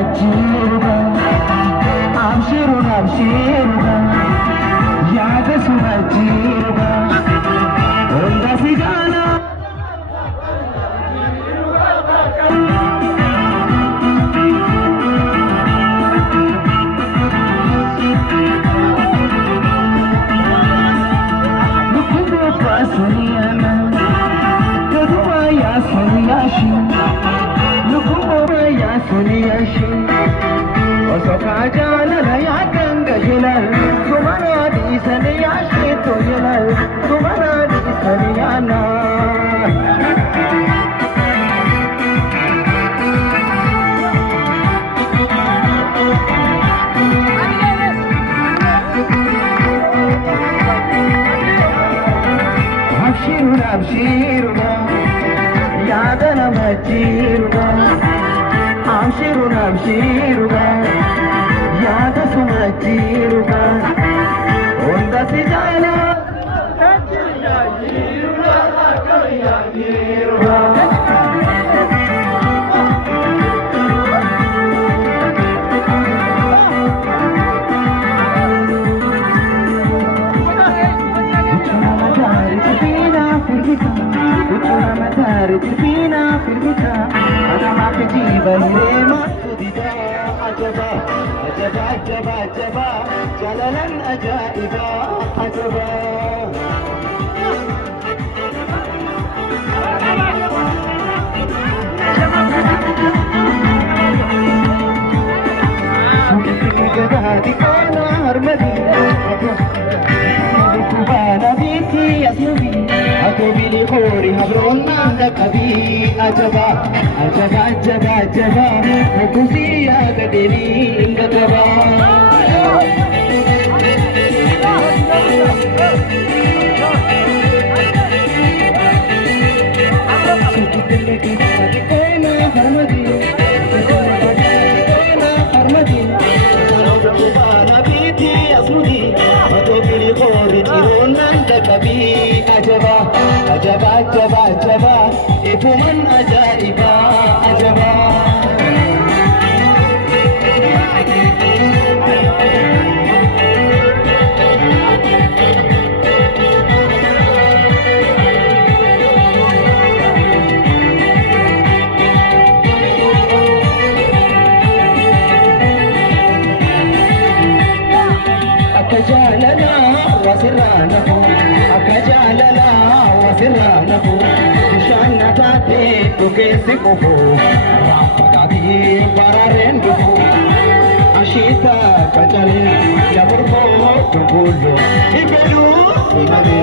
ajiruga amshirun amshiruga yagasu ajiruga onda sigana nukubu fasuniyana kaduma ya sunyashi nukubu ya sunyashi osoka jala ya ganga jila sumana di sanyashi to jila sumana di sanyana abshiruga yadana majiruga abshiruga yada sumajiruga onda sijana yajiruga yajiruga Fina firmita ana mak jeevan le maksudida ajaba ajaba ajaba ajaba jalalan ajaiba ajaba Gadi kana harmadi kubana biti asnubi aku bili khori habronna kabi ajaba ajaba ajaba ajaba kusiya gadeni indaba sukitele ki kana harmadi kana harmadi kubana biti asnubi aku bili khori habronna kabi ajaba ajaba ajaba ajaba ifuman ajaiba ajaba akajalala wasiranahu akajalala wasiranahu shanna tate tukesi kuhu rafagati bararendu ashita kachale yaburko tungulu ibelu imade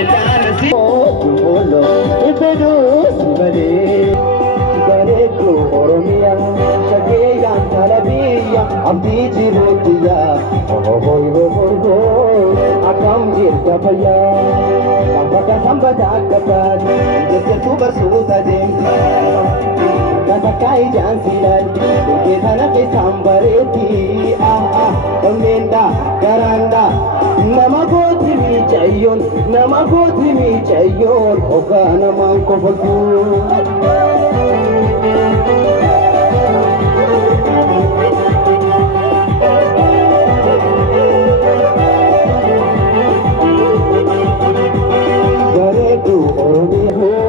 elanasi tungulu ibelu imade Oromia, Shakeya, Talabia, Abdi Rotia, Akam Irkapaya, Kampaka Sambata Kapan, just a super suta dem, Katakai Jansilan, Ketanaki Sambareti, Kamenda, Garanda, Namagoti Chayon, Namagoti Chayon, Okana Mankofaku. Garetu Oromia